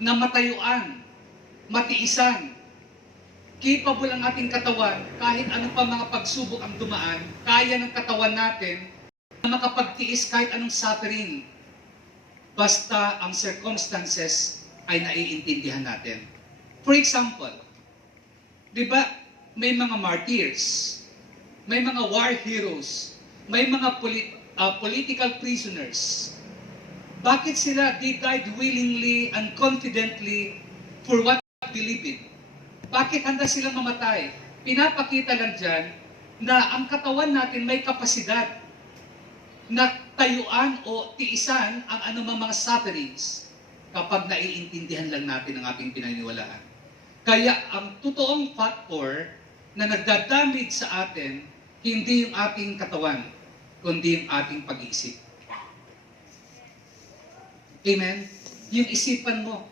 na matayuan, matiisan. Capable ang ating katawan, kahit ano pa mga pagsubok ang dumaan, kaya ng katawan natin na makapagtiis kahit anong suffering. Basta ang circumstances ay naiintindihan natin. For example, di ba, may mga martyrs, may mga war heroes, may mga political prisoners. Bakit sila, they died willingly and confidently for what they believe in? Bakit handa silang mamatay? Pinapakita lang dyan na ang katawan natin may kapasidad na tayuan o tiisan ang anumang mga sufferings kapag naiintindihan lang natin ang ating pinaniniwalaan. Kaya ang totoong factor na nagdadamage sa atin, hindi yung ating katawan, kundi yung ating pag-iisip. Amen? Yung isipan mo.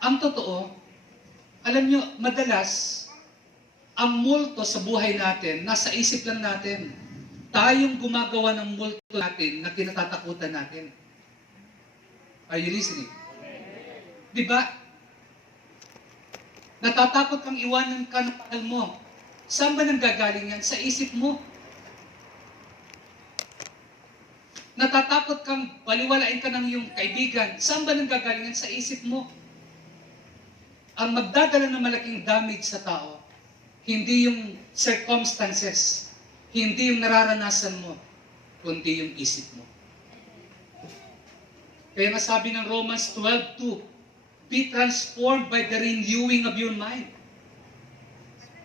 Ang totoo, alam nyo, madalas, ang multo sa buhay natin, nasa isip lang natin. Tayong gumagawa ng multo natin na kinatatakutan natin. Are you listening? Di ba? Natatakot kang iwanan ka ng mahal mo. Saan ba nanggagaling yan? Sa isip mo. Natatakot kang baliwalain ka ng iyong kaibigan. Saan ba nanggagaling yan? Sa isip mo. Ang magdadala ng malaking damage sa tao, hindi yung circumstances, hindi yung nararanasan mo, kundi yung isip mo. Kaya nga sabi ng Romans 12:2, be transformed by the renewing of your mind.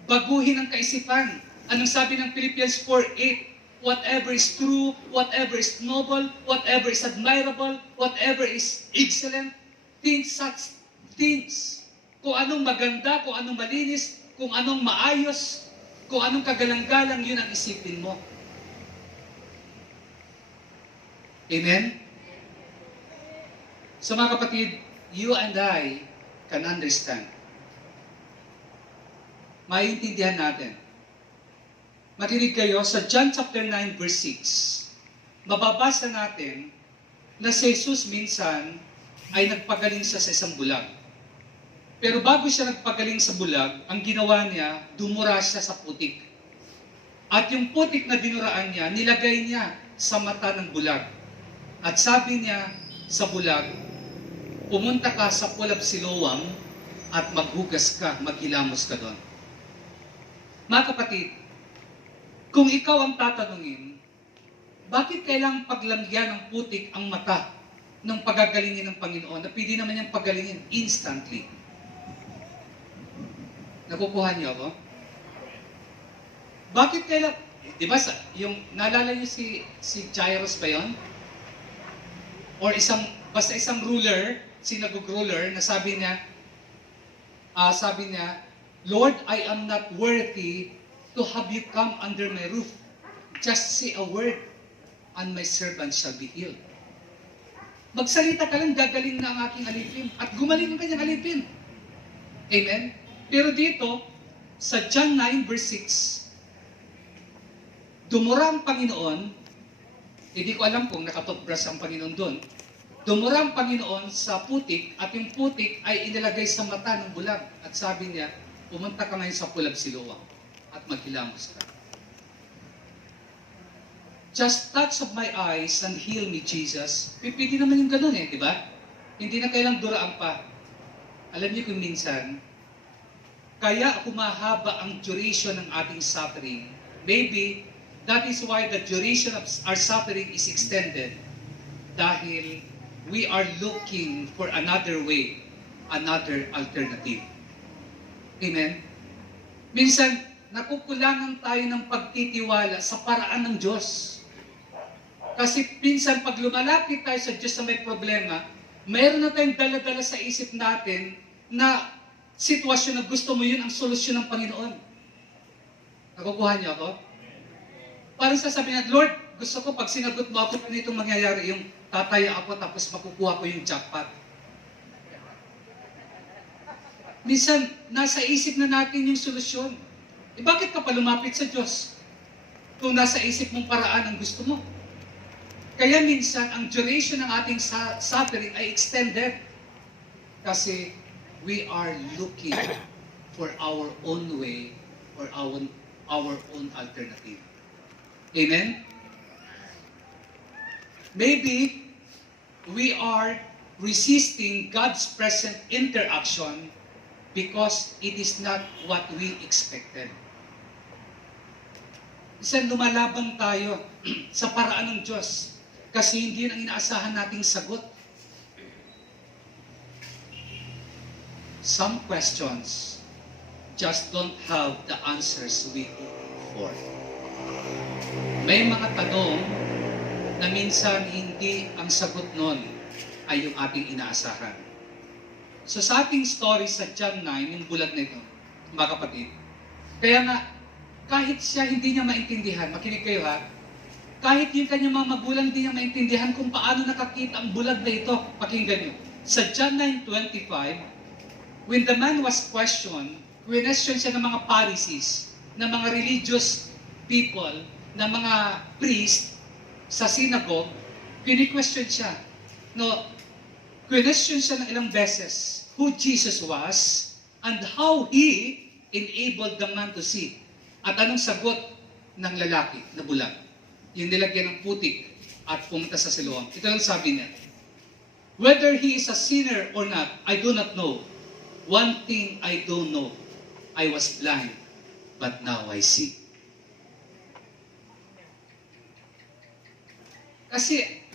Baguhin ang kaisipan. Anong sabi ng Philippians 4:8? Whatever is true, whatever is noble, whatever is admirable, whatever is excellent, think such things. Kung anong maganda, kung anong malinis, kung anong maayos, kung anong kagalang-galang, yun ang isipin mo. Amen? So mga kapatid, you and I can understand maiintindihan natin. Makinig kayo sa John chapter 9 verse 6. Mababasa natin na si Jesus minsan ay nagpagaling siya sa isang bulag. Pero bago siya nagpagaling sa bulag, ang ginawa niya, dumura siya sa putik. At yung putik na dinuraan niya, nilagay niya sa mata ng bulag. At sabi niya sa bulag, pumunta ka sa Pulab Siloam at maghugas ka, maghilamos ka doon. Mga kapatid, kung ikaw ang tatanungin, bakit kailangang paglangyan ng putik ang mata ng pagagalingin ng Panginoon na pwede naman niyang pagalingin instantly? Nakukuha niyo ako? Bakit kailangan, di ba, yung, naalala niyo si Jairus ba yun? Or basta isang ruler, synagogue ruler, na sabi niya, Lord, I am not worthy to have you come under my roof. Just say a word, and my servant shall be healed. Magsalita ka lang, gagaling na ang aking alipin. At gumaling ang kanyang alipin. Amen? Pero dito, sa John 9 verse 6, dumura ang Panginoon, hindi ko alam kung nakatoothbrush ang Panginoon doon, dumura ang Panginoon sa putik, at yung putik ay inilagay sa mata ng bulag. At sabi niya, pumunta ka ngayon sa Pulab Siloam at maghilamos ka. Just touch of my eyes and heal me, Jesus. Pwede naman yung ganun di ba? Hindi na kailang duraan pa. Alam niyo kung minsan, kaya humahaba ang duration ng ating suffering. Maybe, that is why the duration of our suffering is extended. Dahil we are looking for another way, another alternative. Amen? Minsan, nakukulangan tayo ng pagtitiwala sa paraan ng Diyos. Kasi minsan, pag lumalapit tayo sa Diyos na may problema, mayroon na tayong dala-dala sa isip natin na sitwasyon na gusto mo yun ang solusyon ng Panginoon. Nakukuha niyo ako? Parang sasabihin natin, Lord, gusto ko pag sinagot mo ako, ano itong mangyayari? Yung tataya ako tapos makukuha ko yung jackpot. Minsan, nasa isip na natin yung solusyon. Bakit ka pa lumapit sa Diyos? Kung nasa isip mong paraan ang gusto mo. Kaya minsan, ang duration ng ating suffering ay extended. Kasi we are looking for our own way or our own alternative. Amen? Maybe we are resisting God's present interaction because it is not what we expected. Minsan lumalaban tayo sa paraan ng Diyos kasi hindi yun ang inaasahan nating sagot. Some questions just don't have the answers we hope for. May mga tanong na minsan hindi ang sagot nun ay yung ating inaasahan. So sa ating story sa John 9, yung bulag na ito, mga kapatid, kaya nga, kahit siya hindi niya maintindihan, makinig kayo ha, kahit yung kanyang mga magulang hindi niya maintindihan kung paano nakakita ang bulag na ito, pakinggan niyo. Sa John 9:25, when the man was questioned siya ng mga Pharisees, ng mga religious people, ng mga priest sa synagogue, kini-question siya. Question siya ng ilang beses who Jesus was and how He enabled the man to see. At anong sagot ng lalaki na bulag? Yung nilagyan ng putik at pumunta sa Siloam. Ito lang sabi niya, whether he is a sinner or not, I do not know. One thing I do know, I was blind, but now I see. Kasi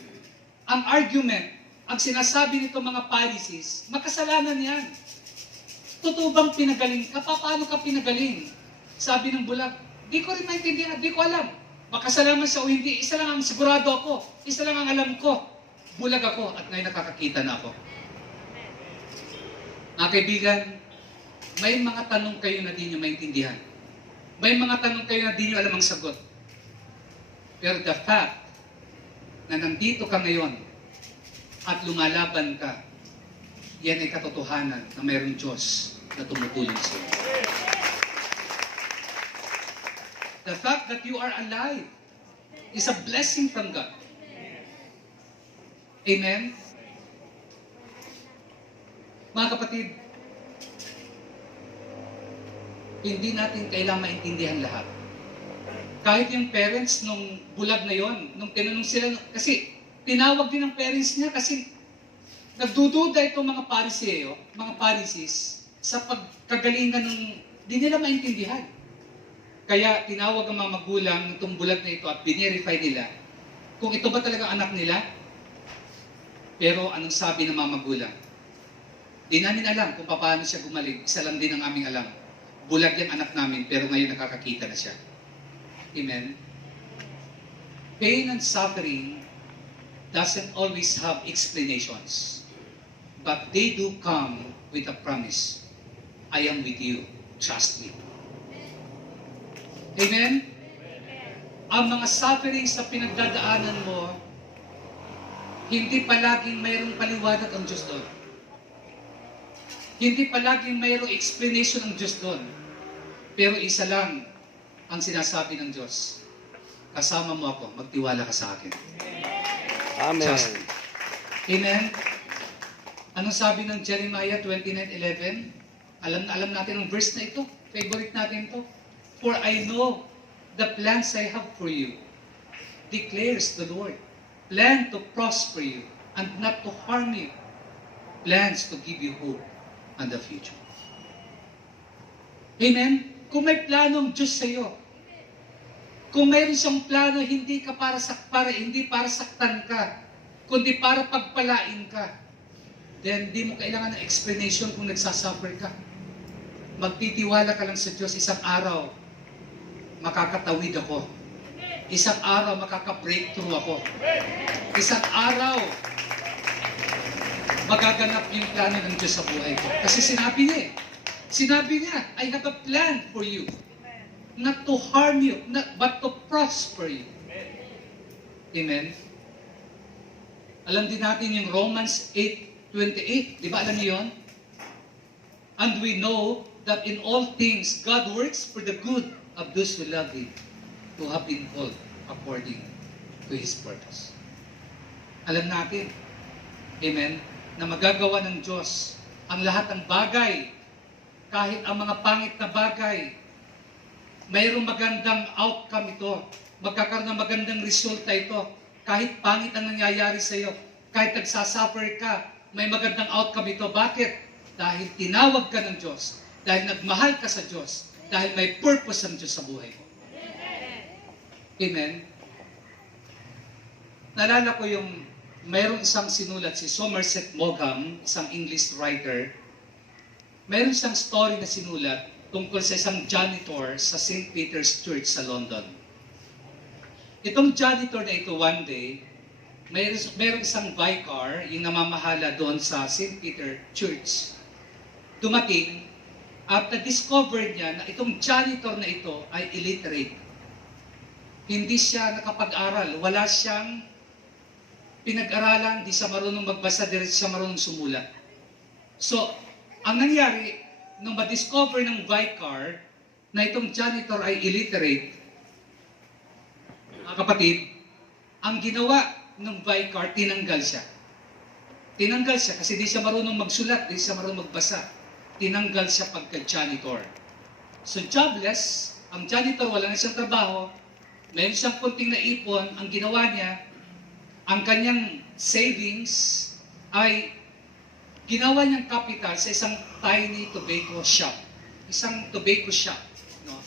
ang argument, ang sinasabi nito mga Pharisees, makasalanan yan. Totoo bang pinagaling ka? Paano ka pinagaling? Sabi ng bulag, di ko rin maintindihan, di ko alam. Makasalaman siya o hindi, isa lang ang sigurado ako, isa lang ang alam ko. Bulag ako at ngayon nakakakita na ako. Mga kaibigan, may mga tanong kayo na di nyo maintindihan. May mga tanong kayo na di nyo alam ang sagot. Pero the fact na nandito ka ngayon at lumalaban ka, yan ay katotohanan na mayroong Diyos na tumutulong sa iyo. The fact that you are alive is a blessing from God. Amen? Mga kapatid, hindi natin kailangan maintindihan lahat. Kahit yung parents nung bulag na yon, nung tinanong sila, kasi tinawag din ng parents niya kasi nagdududa itong mga Pariseo, mga Pharisees, sa pagkagalingan ng di nila maintindihan. Kaya tinawag ang mga magulang nitong bulag na ito at binirify nila kung ito ba talaga anak nila. Pero anong sabi ng mga magulang? Di namin alam kung paano siya gumaling. Isa lang din ang aming alam. Bulag yung anak namin, pero ngayon nakakakita na siya. Amen? Pain and suffering doesn't always have explanations. But they do come with a promise. I am with you. Trust me. Amen? Ang mga suffering sa pinagdadaanan mo, hindi palaging mayroong paliwanag ang Diyos doon. Hindi palaging mayroong explanation ang Diyos doon. Pero isa lang ang sinasabi ng Diyos. Kasama mo ako, magtiwala ka sa akin. Amen. Trust me. Amen? Anong sabi ng Jeremiah 29:11? Alam natin ang verse na ito. Favorite natin ito. For I know the plans I have for you, declares the Lord. Plan to prosper you and not to harm you. Plans to give you hope and the future. Amen? Kung may plano ang Diyos sa iyo, kung mayroon siyang plano, hindi para saktan ka, kundi para pagpalain ka, then di mo kailangan ng explanation kung nagsasuffer ka. Magtitiwala ka lang sa Diyos, isang araw, makakatawid ako. Isang araw, makaka-breakthrough ako. Isang araw, magaganap yung plano ng Diyos sa buhay ko. Kasi sinabi niya, I have a plan for you. Not to harm you, but to prosper you. Amen? Alam din natin yung Romans 8:28. Di ba alam niyo yun? And we know that in all things, God works for the good of those who love Him, who have been called according to His purpose. Alam natin, amen, na magagawa ng Diyos ang lahat ng bagay, kahit ang mga pangit na bagay, mayroong magandang outcome ito, magkakaroon ng magandang resulta ito, kahit pangit ang nangyayari sa iyo, kahit nagsasuffer ka, may magandang outcome ito. Bakit? Dahil tinawag ka ng Diyos, dahil nagmahal ka sa Diyos, dahil may purpose ang Diyos sa buhay mo. Amen? Naalala ko yung mayroong isang sinulat, si Somerset Maugham, isang English writer. Mayroong isang story na sinulat tungkol sa isang janitor sa St. Peter's Church sa London. Itong janitor na ito one day, mayroong isang vicar, yung namamahala doon sa St. Peter Church. Dumating at na-discover niya na itong janitor na ito ay illiterate. Hindi siya nakapag-aral, wala siyang pinag-aralan, di siya marunong magbasa, di siya marunong sumulat. So, ang nangyari, nung ma-discover ng vicar na itong janitor ay illiterate, mga kapatid, ang ginawa ng vicar, tinanggal siya. Tinanggal siya kasi di siya marunong magsulat, di siya marunong magbasa. Tinanggal siya pagka-janitor. So jobless, ang janitor wala na siyang trabaho, mayroon siyang kunting naipon, ang ginawa niya, ang kanyang savings ay ginawa niyang capital sa isang tiny tobacco shop. Isang tobacco shop. No?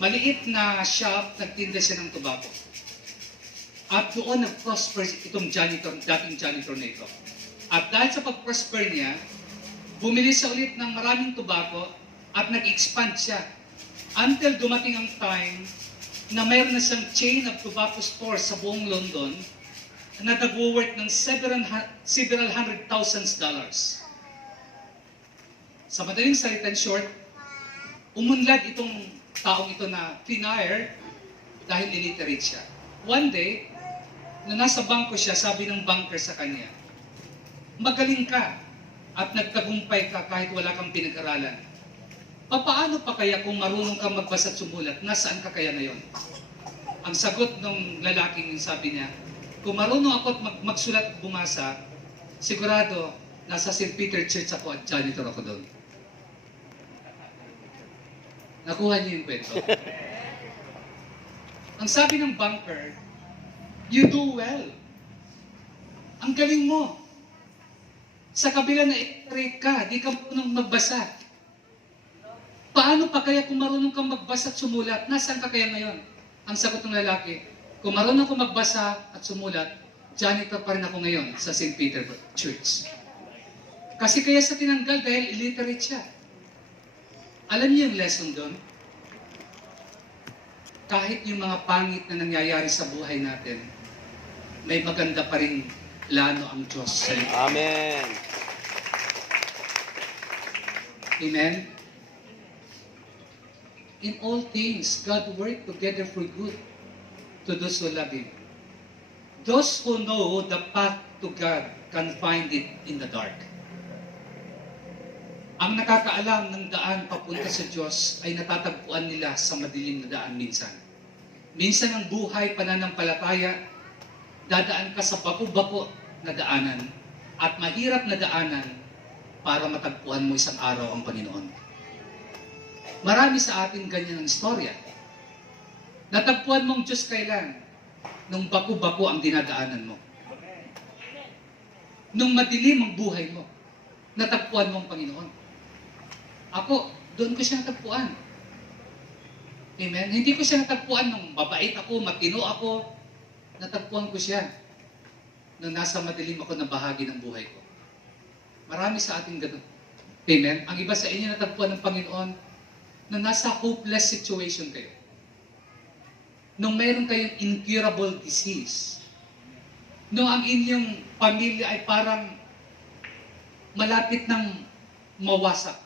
Maliit na shop, nagtinda siya ng tobacco. At doon nag-prosper itong janitor, dating janitor na ito. At dahil sa pag-prosper niya, bumili siya ulit ng maraming tobacco at nag-expand siya. Until dumating ang time na mayroon na siyang chain of tobacco stores sa buong London na nag-worth ng several hundred thousands dollars. Sa madaling salita short, umunlad itong taong ito na finire dahil illiterate siya. One day, na nasa bangko siya, sabi ng banker sa kanya, magaling ka at nagtagumpay ka kahit wala kang pinag-aralan. papaano pa kaya kung marunong kang magbasa at sumulat, nasaan ka kaya ngayon? Ang sagot ng lalaking sabi niya, kung marunong ako at magsulat at bumasa, sigurado, nasa St. Peter Church ako at janitor ako doon. Nakuha niyo yung kwento. Ang sabi ng banker, you do well. Ang galing mo. Sa kabila na i-rate ka, di ka marunong magbasa. Paano pa kaya kung marunong kang magbasa at sumulat? Nasaan ka kaya ngayon? Ang sagot ng lalaki, kung marunong kang magbasa at sumulat, janitor pa rin ako ngayon sa St. Peter Church. Kasi kaya sa tinanggal dahil illiterate siya. Alam niyo yung lesson doon? Kahit yung mga pangit na nangyayari sa buhay natin, may maganda pa rin plano ang Diyos sa iyo. Amen. Amen? In all things, God work together for good to those who love Him. Those who know the path to God can find it in the dark. Ang nakakaalam ng daan papunta sa Diyos ay natatagpuan nila sa madilim na daan minsan. Minsan ang buhay pananampalataya, dadaan ka sa bako-bako na daanan at mahirap na daanan para matagpuan mo isang araw ang Panginoon. Marami sa atin ganyan ang istorya. Natagpuan mong Diyos kailan? Nung bako-bako ang dinadaanan mo. Nung madilim ang buhay mo, natagpuan mo ang Panginoon. Ako, doon ko siya natagpuan. Amen? Hindi ko siya natagpuan nung mabait ako, matino ako. Natagpuan ko siya nung nasa madilim ako na bahagi ng buhay ko. Marami sa ating ganun. Amen? Ang iba sa inyo natagpuan ng Panginoon nung nasa hopeless situation kayo. Nung mayroon kayong incurable disease. Nung ang inyong pamilya ay parang malapit ng mawasak.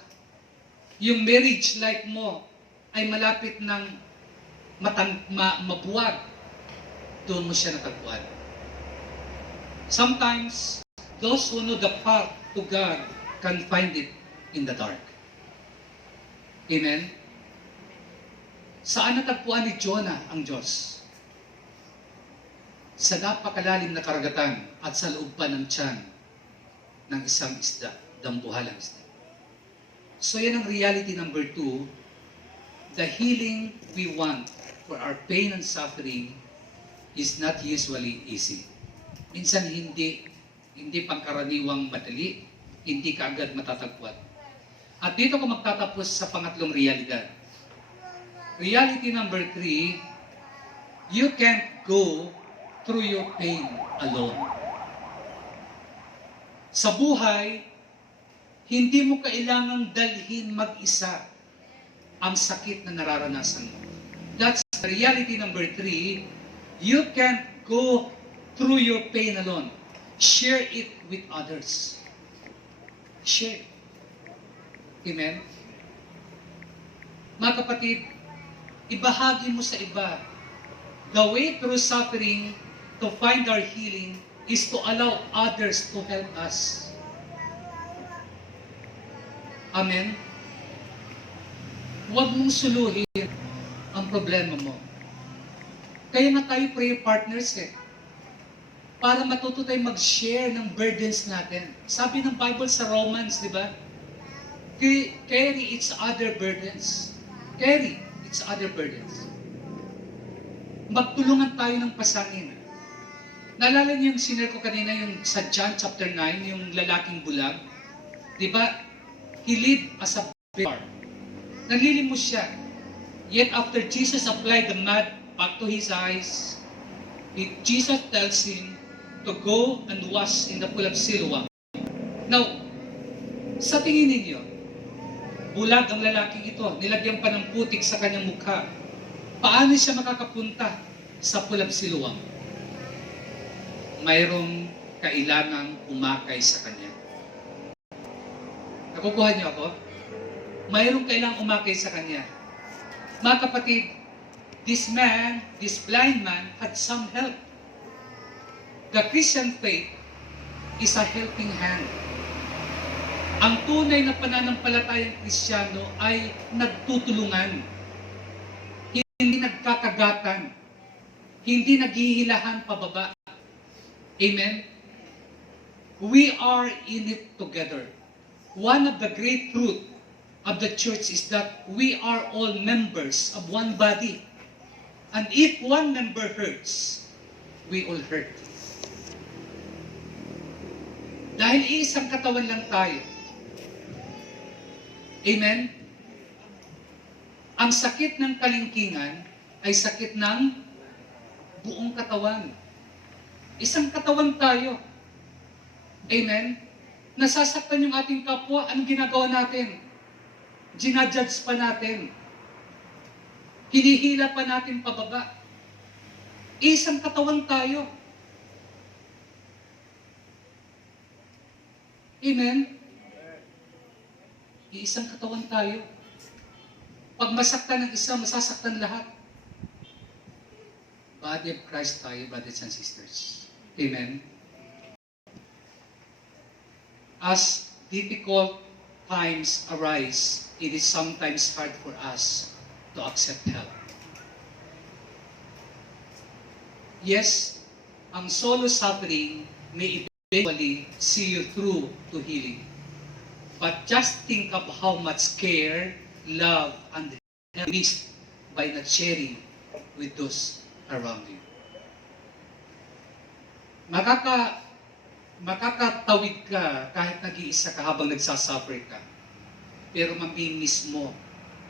Yung marriage life mo ay malapit ng mabuwag. Doon mo siya natagpuan. Sometimes, those who know the path to God can find it in the dark. Amen? Saan natagpuan ni Jonah ang Diyos? Sa napakalalim na karagatan at sa loob pa ng tiyan ng isang isda, dambuhalang isda. So yan ang reality number 2. The healing we want for our pain and suffering is not usually easy. Minsan hindi pangkaraniwang madali, hindi ka agad matatagpuan. At dito ko magtatapos sa pangatlong realidad. Reality number 3, you can't go through your pain alone. Sa buhay, hindi mo kailangang dalhin mag-isa ang sakit na nararanasan mo. That's reality number 3. You can't go through your pain alone. Share it with others. Share. Amen? Mga kapatid, ibahagi mo sa iba. The way through suffering to find our healing is to allow others to help us. Amen? Huwag mong suluhin ang problema mo. Kaya nga tayo prayer partners para matuto tayo mag-share ng burdens natin. Sabi ng Bible sa Romans, di ba? Carry each other burdens. Carry each other burdens. Magtulungan tayo ng pasangin. Naalala niyo yung sinare ko kanina, yung sa John chapter 9, yung lalaking bulag? Di ba? He lived as a beggar. Nanlilimos siya. Yet after Jesus applied the mud back to his eyes, Jesus tells him to go and wash in the pool of Siloam. Now, sa tingin ninyo, bulag ang lalaking ito, nilagyan pa ng putik sa kanyang mukha. Paano siya makakapunta sa pool of Siloam? Mayroong kailangang umakay sa kanya. Nakukuha niyo ako? Mayroong kailangang umakay sa kanya. Mga kapatid, this blind man had some help. The Christian faith is a helping hand. Ang tunay na pananampalatayang Kristiyano ay nagtutulungan, hindi nagkakagatan, hindi naghihilahan pababa. Amen? We are in it together. One of the great truth of the church is that we are all members of one body. And if one member hurts, we all hurt. Dahil isang katawan lang tayo. Amen? Ang sakit ng kalingkingan ay sakit ng buong katawan. Isang katawan tayo. Amen? Nasasaktan yung ating kapwa, anong ginagawa natin? Ginajudge pa natin. Hinihila pa natin pababa. Isang katawan tayo. Amen? Iisang katawan tayo. Pag masaktan ng isa, masasaktan lahat. Body of Christ tayo, brothers and sisters. Amen? As difficult times arise, it is sometimes hard for us to accept help. Yes, ang solo suffering may eventually see you through to healing. But just think of how much care, love, and help you missed by not sharing with those around you. Makakatawid ka kahit nag-iisa ka habang nagsasuffer ka. Pero mamimiss mo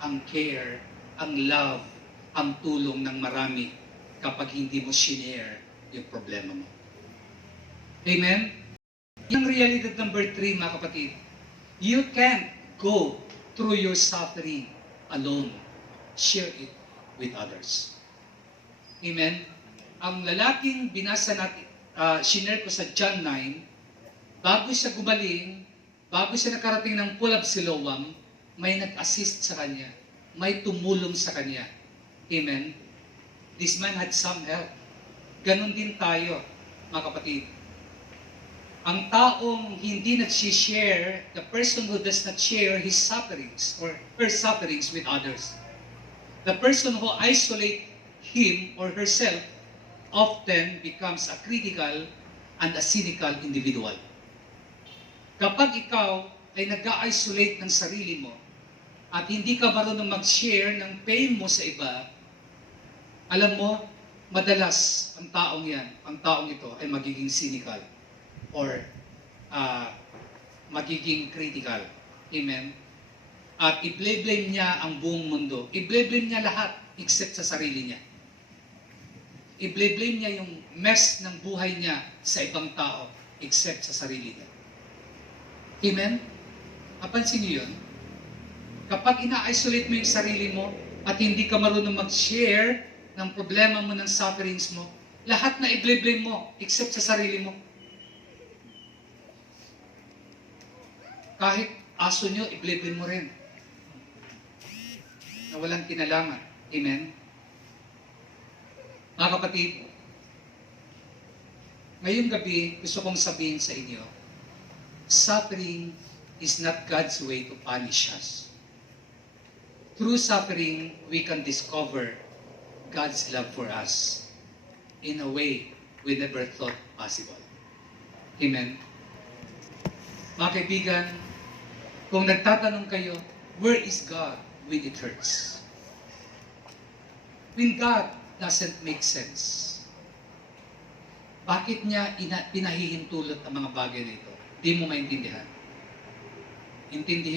ang care, ang love, ang tulong ng marami kapag hindi mo shinare yung problema mo. Amen? Yung realidad number 3, mga kapatid, you can't go through your suffering alone. Share it with others. Amen? Ang lalaking binasa natin, shinare ko sa John 9, bago siya gumaling, bago siya nakarating ng Pool of Siloam, may nag-assist sa kanya. May tumulong sa kanya. Amen? This man had some help. Ganon din tayo, mga kapatid. Ang taong hindi nag-share, the person who does not share his sufferings or her sufferings with others, the person who isolates him or herself often becomes a critical and a cynical individual. Kapag ikaw ay nag-isolate ng sarili mo at hindi ka marunong mag-share ng pain mo sa iba, alam mo, madalas ang taong ito ay magiging cynical or magiging critical. Amen? At i-blame niya ang buong mundo. I-blame niya lahat except sa sarili niya. I-blame niya yung mess ng buhay niya sa ibang tao except sa sarili niya. Amen? Napansin niyo yun? Kapag ina-isolate mo yung sarili mo at hindi ka marunong mag-share ng problema mo, ng sufferings mo, lahat na i-blame mo except sa sarili mo. Kahit aso nyo, i-blame mo rin. Na walang kinalaman. Amen? Mga kapatid, ngayong gabi, gusto kong sabihin sa inyo, suffering is not God's way to punish us. Through suffering, we can discover God's love for us in a way we never thought possible. Amen? Mga kaibigan, kung nagtatanong kayo, where is God when it hurts? When God doesn't make sense. Bakit niya pinahihintulot ang mga bagay na ito? Hindi mo maintindihan. Intindihin